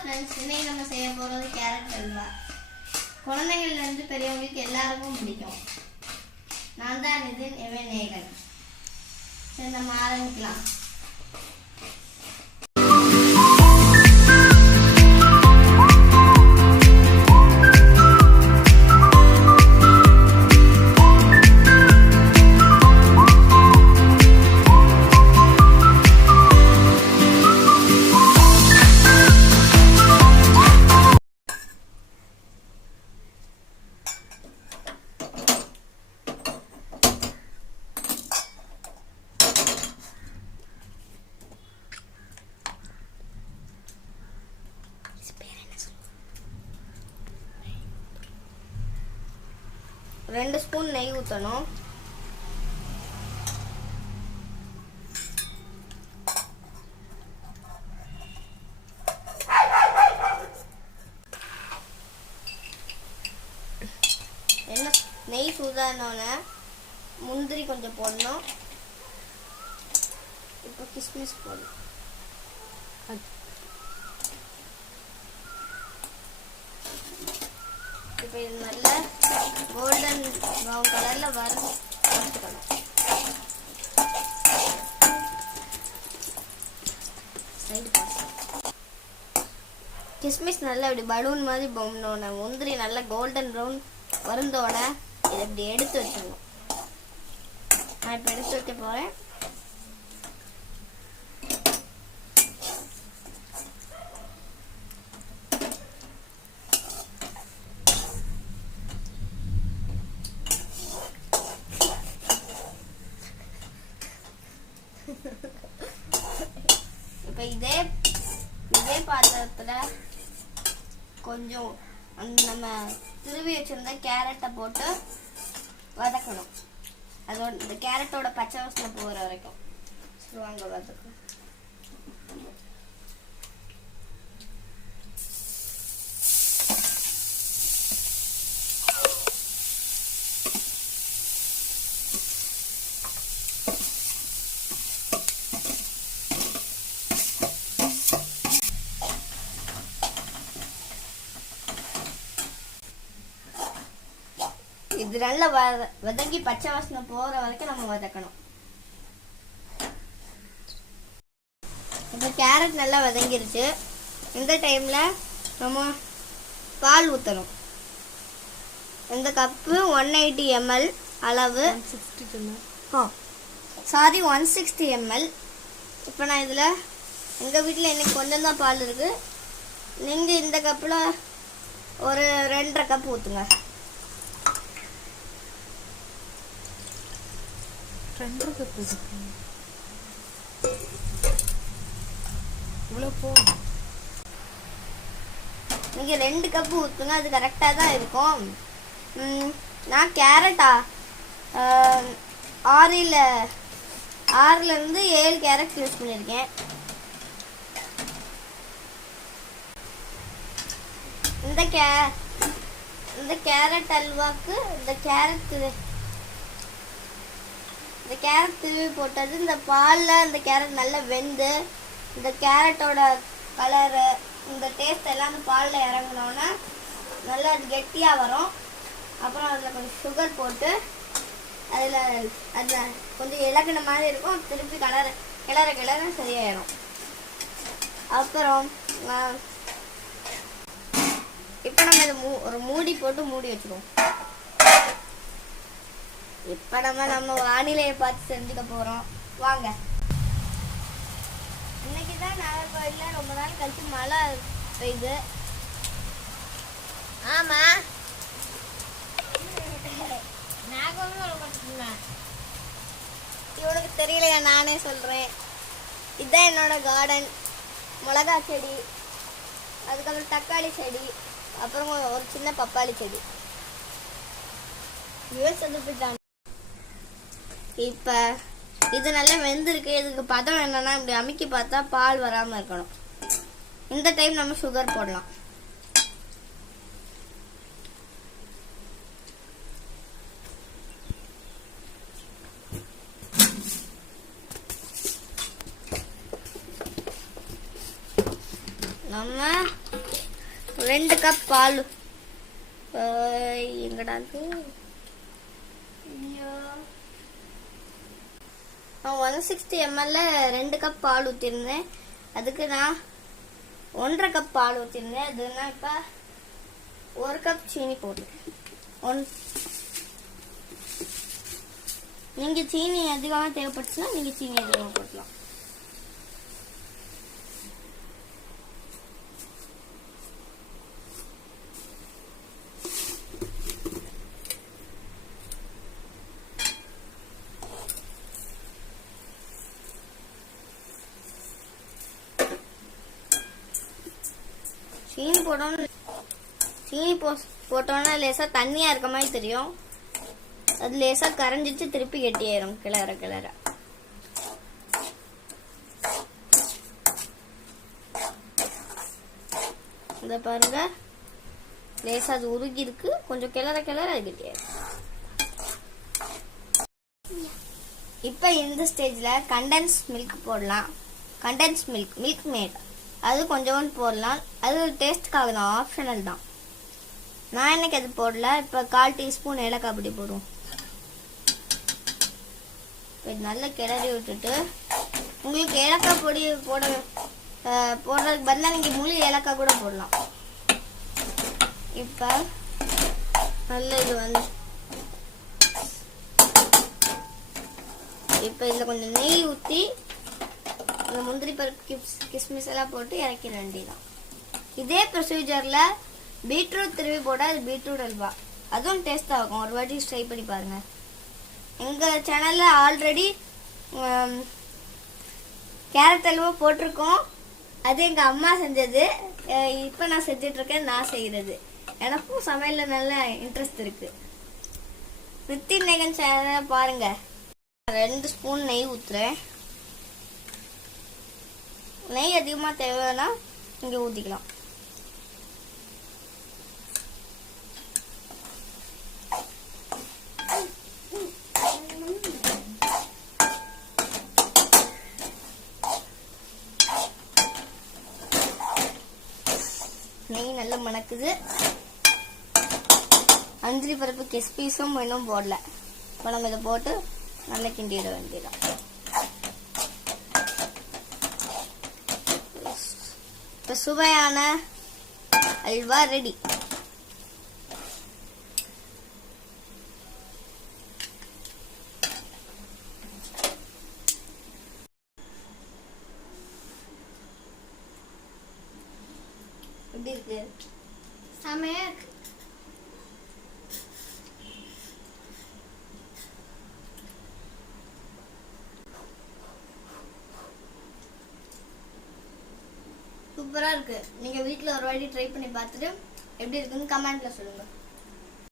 Friends, இன்னைக்கு நம்ம செய்ய போகிறது கேரட் அல்வா. குழந்தைங்கள்லேருந்து பெரியவங்களுக்கு எல்லாருக்கும் பிடிக்கும். நான் தான் நிதின், இவன் நேகன். சரி, நம்ம ஆரம்பிக்கலாம். ரெண்டு ஸ்பூன் நெய் ஊற்றணும். நெய் சூடானோடனே முந்திரி கொஞ்சம் போடணும். இப்போ கிஸ்மிஸ் போடணும். இப்போ இது நல்லா கோல்டன் ப்ரௌன் கலரில் வறுத்துக்கணும். கிஸ்மிஸ் நல்லா இப்படி பலூன் மாதிரி பொம்னோட முந்திரி நல்லா கோல்டன் ப்ரௌன் வருந்தோட இதை இப்படி எடுத்து வச்சிடணும். நான் இப்போ எடுத்து வைக்க போகிறேன். இப்போ இதே பாத்திரத்துல கொஞ்சம் நம்ம திருவி வச்சிருந்த கேரட்டை போட்டு வதக்கணும். அதோட இந்த கேரட்டோட பச்சை வாசனை போகிற வரைக்கும் வாங்க வதக்கணும். இது நல்லா வதங்கி பச்சை வாசனை போகிற வரைக்கும் நம்ம வதக்கணும். இப்போ கேரட் நல்லா வதங்கிருச்சு. இந்த டைமில் நம்ம பால் ஊற்றணும். இந்த கப்பு 180 ml அளவு, 160 ml. இப்போ நான் இதில் எங்கள் வீட்டில் எனக்கு கொஞ்சம் தான் பால் இருக்குது. நீங்கள் இந்த கப்பில் ஒரு 2.5 கப் ஊற்றுங்க. 2 கப் இவ்வளோ போதும். நீங்கள் 2 கப்பு ஊற்றுங்க, அது கரெக்டாக தான் இருக்கும். நான் கேரட்டா 6லேருந்து 7 கேரட் யூஸ் பண்ணியிருக்கேன். இந்த கேரட் அல்வாக்கு இந்த கேரட் திருவி போட்டது இந்த பாலில் இந்த கேரட் நல்லா வெந்து இந்த கேரட்டோட கலரு இந்த டேஸ்ட் எல்லாம் அந்த பாலில் இறங்கினோன்னா நல்லா அது கெட்டியாக வரும். அப்புறம் அதில் கொஞ்சம் சுகர் போட்டு அதில் கொஞ்சம் இலக்கின மாதிரி இருக்கும். திருப்பி கிளற சரியாயிடும். அப்புறம் இப்போ நம்ம இதை ஒரு மூடி போட்டு மூடி வச்சுருவோம். இப்போ நம்ம வானிலையை பார்த்து செஞ்சுக்க போகிறோம். வாங்க. இன்னைக்கு தான் நாகர்கோவிலில் ரொம்ப நாள் கழிச்சு மழை பெய்யுது. ஆமாம், இவனுக்கு தெரியலையா, நானே சொல்கிறேன். இதுதான் என்னோட கார்டன். மிளகா செடி, அதுக்கப்புறம் தக்காளி செடி, அப்புறம் ஒரு சின்ன பப்பாளி செடி. இப்போ இது நல்லா வெந்திருக்கு. இதுக்கு பதம் என்னன்னா இப்படி அமுக்கி பார்த்தா பால் வராமல் இருக்கணும். இந்த டைம் நம்ம சுகர் போடலாம். நம்ம 2 கப் பால் எங்கடா இருக்கு? நான் 160 ml 2 கப் பால் ஊற்றிருந்தேன். அதுக்கு நான் 1.5 கப் பால் ஊற்றிருந்தேன். அதுனா இப்போ 1 கப் சீனி போட்டுருக்கேன். நீங்கள் சீனி அதிகமாக தேவைப்பட்டுச்சுன்னா நீங்கள் சீனி அதிகமாக போட்டலாம். சீனி போட்டோன்னா லேசாக தண்ணியாக இருக்க மாதிரி தெரியும். அது லேசாக கரைஞ்சிட்டு திருப்பி கெட்டியாயிரும் கிளற கிளற. இதை பாருங்க, லேசாக அது உருகி இருக்கு. கொஞ்சம் கிளற கிளற அது கெட்டியாயிரும். இப்போ இந்த ஸ்டேஜில் கண்டென்ஸ் மில்க் போடலாம். கண்டென்ஸ் மில்க் மேட் அது கொஞ்சம் போடலாம். அது டேஸ்ட்டுக்காக தான், ஆப்ஷனல் தான். நான் இன்னைக்கு அது போடல. இப்போ 1/4 டீஸ்பூன் ஏலக்காய் பொடி போடுவோம். இது நல்லா கிளறி விட்டுட்டு, உங்களுக்கு ஏலக்காய் பொடி போடுறதுக்கு பதிலாக நீங்கள் முழு ஏலக்காய் கூட போடலாம். இப்போ நல்ல இது வந்து இப்போ இதில் கொஞ்சம் நெய் ஊற்றி இந்த முந்திரி பருப்பு கிஸ்மிஸ் எல்லாம் போட்டு இறக்கிட வேண்டியதான். இதே ப்ரொசீஜரில் பீட்ரூட் திருவி போட அது பீட்ரூட் அல்வா, அதுவும் டேஸ்டாக இருக்கும். ஒரு வாட்டி ட்ரை பண்ணி பாருங்கள். எங்கள் சேனலில் ஆல்ரெடி கேரட் அல்வா போட்டிருக்கோம். அது எங்கள் அம்மா செஞ்சது. இப்போ நான் செஞ்சிட்ருக்கேன், நான் செய்கிறது. எனக்கும் சமையலில் நல்ல இன்ட்ரெஸ்ட் இருக்குது. நித்தின் நேகன் சேனலை பாருங்கள். 2 ஸ்பூன் நெய் ஊற்றுறேன். நெய் அதிகமாக தேவைன்னா இங்கே ஊற்றிக்கலாம். நெய் நல்லா மணக்குது. அஞ்சலி பருப்பு கிஸ்பீஸும் இன்னும் போடல. இப்போ நம்ம இதை போட்டு நல்லா கிண்டிட வேண்டியதான். இப்போ சுவையான அல்வா ரெடி. எப்படி இருக்கு? செமையா இருக்கு. சூப்பரா இருக்கு. நீங்க வீட்ல ஒரு வாட்டி ட்ரை பண்ணி பார்த்துட்டு எப்படி இருக்குன்னு கமெண்ட்ல சொல்லுங்க.